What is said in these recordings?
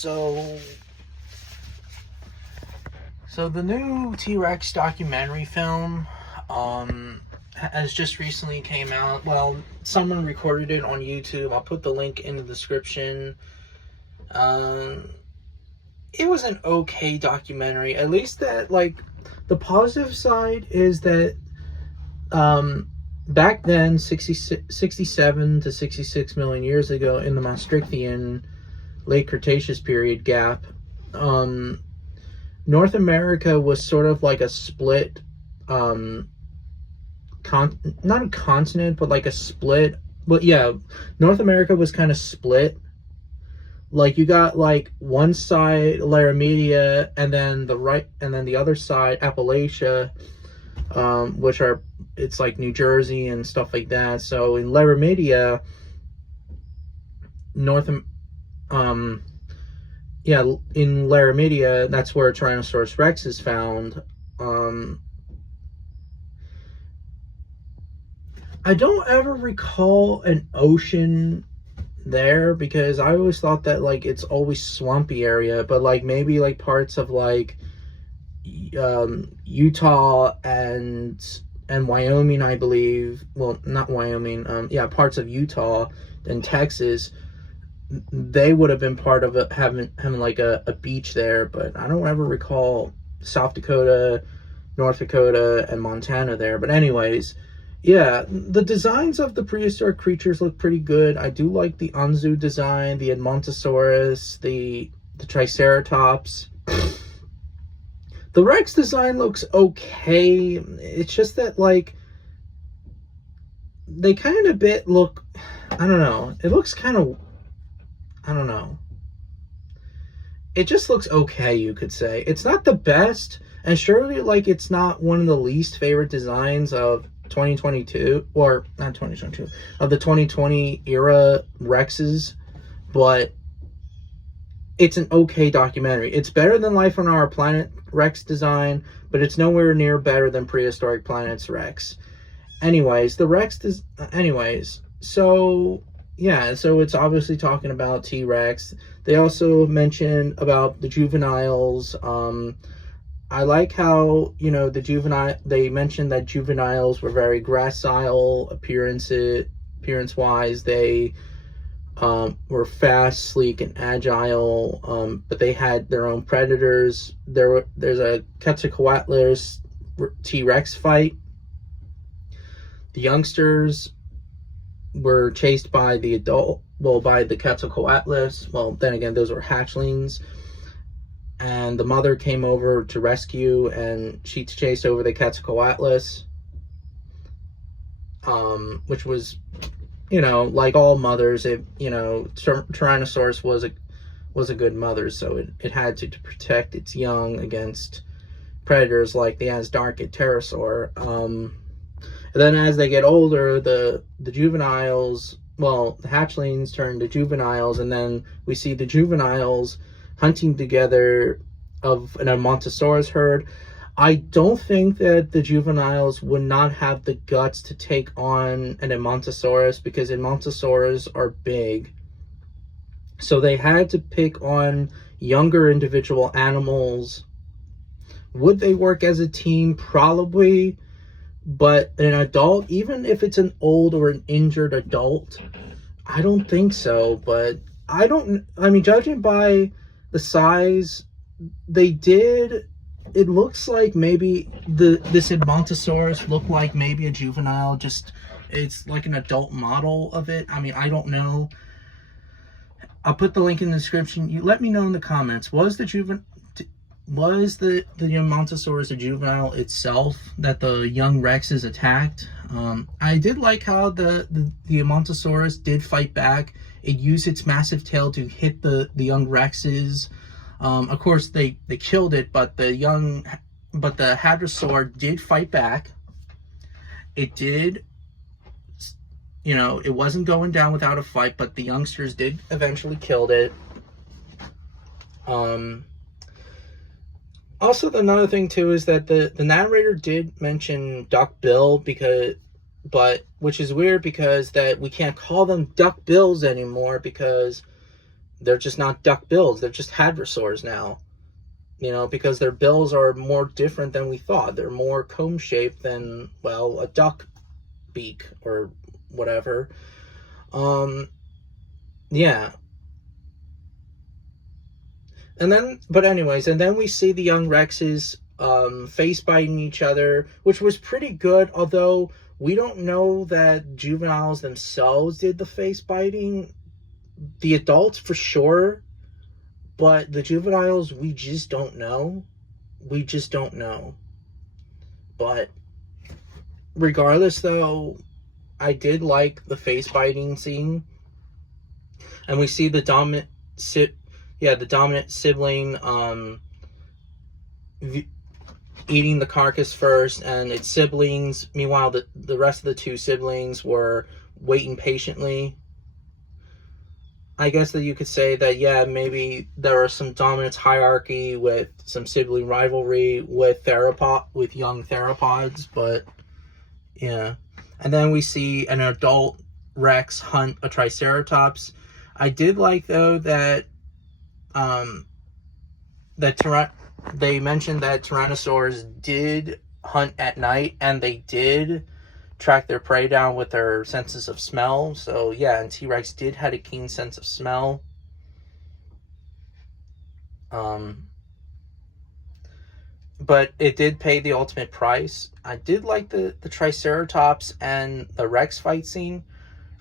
So, the new T.rex documentary film has just recently came out. Well, someone recorded it on YouTube. I'll put the link in the description. It was an okay documentary. At least that, like, the positive side is that back then, 67 to 66 million years ago, in the Maastrichtian late Cretaceous period gap, North America was sort of like a split, not a continent, but like a split. But yeah, North America was kind of split. Like, you got like one side Larimedia, and then the other side Appalachia, which are, it's like New Jersey and stuff like that. So in Larimedia, in Larimedia, that's where Tyrannosaurus Rex is found. I don't ever recall an ocean there, because I always thought that, like, it's always swampy area, but like maybe like parts of like Utah and Wyoming, I believe. Well, not Wyoming. Parts of Utah and Texas, they would have been part of it, having like a beach there. But I don't ever recall South Dakota, North Dakota, and Montana there. But anyways, yeah, the designs of the prehistoric creatures look pretty good. I do like the Anzu design, the Edmontosaurus, the Triceratops. The Rex design looks okay. It's just that, like, they kind of look, I don't know. It looks kind of, I don't know. It just looks okay, you could say. It's not the best, and surely, like, it's not one of the least favorite designs of 2022, or not 2022, of the 2020 era Rexes, but it's an okay documentary. It's better than Life on Our Planet Rex design, but it's nowhere near better than Prehistoric Planet's Rex. Anyways, so yeah, so it's obviously talking about T-Rex. They also mention about the juveniles. I like how, you know, they mentioned that juveniles were very gracile appearance-wise. They were fast, sleek, and agile, but they had their own predators. There's a Quetzalcoatlus T-Rex fight. The youngsters were chased by the Quetzalcoatlus. Well, then again, those were hatchlings. And the mother came over to rescue, and she chased over the Quetzalcoatlus, which was, you know, like all mothers, Tyrannosaurus was a good mother, so it had to protect its young against predators like the Asdarkid pterosaur. And then as they get older, the juveniles, well, the hatchlings turn to juveniles, and then we see the juveniles hunting together of an Edmontosaurus herd. I don't think that the juveniles would not have the guts to take on an Edmontosaurus, because Edmontosaurus are big. So they had to pick on younger individual animals. Would they work as a team? Probably. But an adult, even if it's an old or an injured adult, I don't think so. But judging by the size, it looks like maybe this Edmontosaurus looked like maybe a juvenile, just it's like an adult model of it. I mean, I don't know. I'll put the link in the description. You let me know in the comments. Was the Edmontosaurus a juvenile itself that the young Rexes attacked? I did like how the Edmontosaurus did fight back. It used its massive tail to hit the young Rexes. Of course, they killed it, but the Hadrosaur did fight back. It did, you know, it wasn't going down without a fight, but the youngsters did eventually kill it. Also, another thing too is that the narrator did mention Duck Bill, which is weird, because that we can't call them duck bills anymore, because they're just not duck-billed. They're just hadrosaurs now. Because their bills are more different than we thought. They're more cone-shaped than, well, a duck beak or whatever. Yeah. But anyways, and then we see the young Rexes face biting each other, which was pretty good, although we don't know that juveniles themselves did the face biting. The adults for sure, but the juveniles, we just don't know. We just don't know. But regardless, though, I did like the face biting scene. And we see the dominant sibling eating the carcass first, and its siblings, meanwhile, the rest of the two siblings were waiting patiently. I guess that you could say that, yeah, maybe there are some dominance hierarchy with some sibling rivalry with young theropods, but yeah. And then we see an adult Rex hunt a Triceratops. I did like, though, that they mentioned that tyrannosaurs did hunt at night, and they did track their prey down with their senses of smell. So yeah, and T-Rex did have a keen sense of smell. But it did pay the ultimate price. I did like the Triceratops and the Rex fight scene.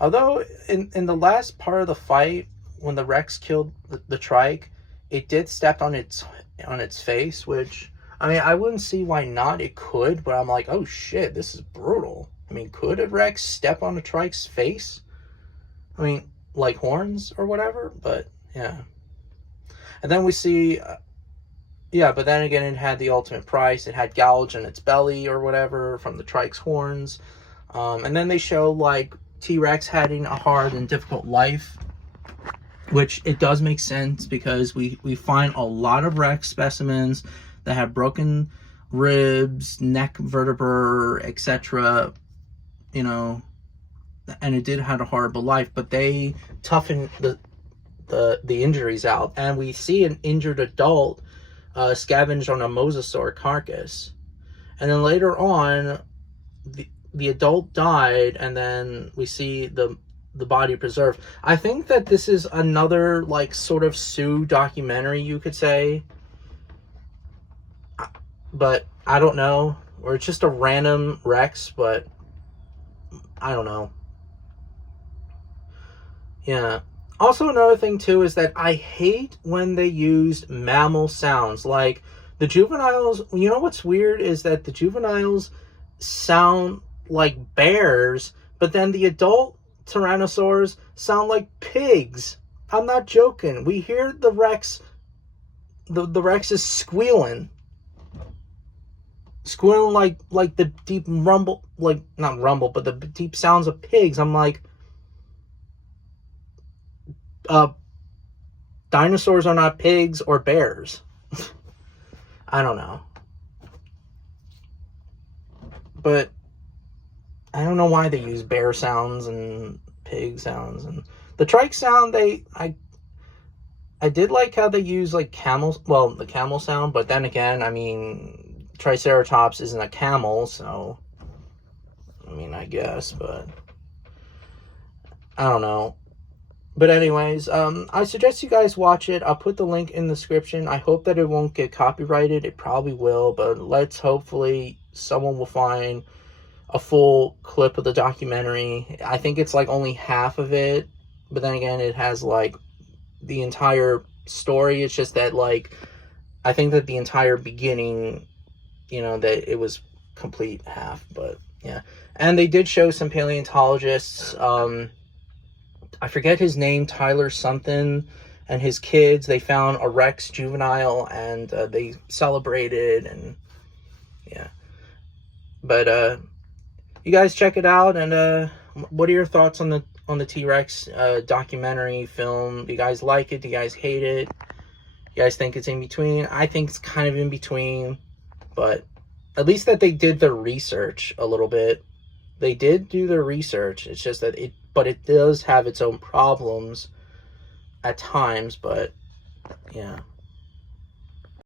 Although in the last part of the fight, when the Rex killed the Trike, it did step on its face, which, I mean, I wouldn't see why not. It could, but I'm like, oh shit, this is brutal. I mean, could a Rex step on a Trike's face? I mean, like horns or whatever, but yeah. And then we see, but then again, it had the ultimate price. It had gouge in its belly or whatever from the Trike's horns. And then they show, like, T-Rex having a hard and difficult life, which it does make sense because we find a lot of Rex specimens that have broken ribs, neck vertebrae, etc. And it did have a horrible life, but they toughen the injuries out, and we see an injured adult scavenge on a mosasaur carcass, and then later on, the adult died, and then we see the body preserved. I think that this is another, like, sort of Sioux documentary, you could say, but I don't know, or it's just a random Rex, but I don't know. Yeah. Also, another thing, too, is that I hate when they used mammal sounds. Like, the juveniles, you know what's weird is that the juveniles sound like bears, but then the adult tyrannosaurs sound like pigs. I'm not joking. We hear the Rex, the Rex is squealing like the deep rumble, like, not rumble, but the deep sounds of pigs. I'm like, dinosaurs are not pigs or bears. I don't know. But I don't know why they use bear sounds and pig sounds. And the trike sound, I did like how they use, like, camels, well, the camel sound, but then again, I mean, Triceratops isn't a camel, so, I mean, I guess, but I don't know. But anyways, I suggest you guys watch it. I'll put the link in the description. I hope that it won't get copyrighted. It probably will, but hopefully someone will find a full clip of the documentary. I think it's, like, only half of it, but then again, it has, like, the entire story. It's just that, like, I think that the entire beginning, that it was complete half, but yeah. And they did show some paleontologists, I forget his name, Tyler something, and his kids. They found a Rex juvenile, and they celebrated, and yeah. But you guys check it out, and what are your thoughts on the T-Rex documentary film? Do you guys like it? Do you guys hate it? You guys think it's in between? I think it's kind of in between, but at least that they did their research a little bit. They did do their research. It's just that it does have its own problems, at times, but yeah.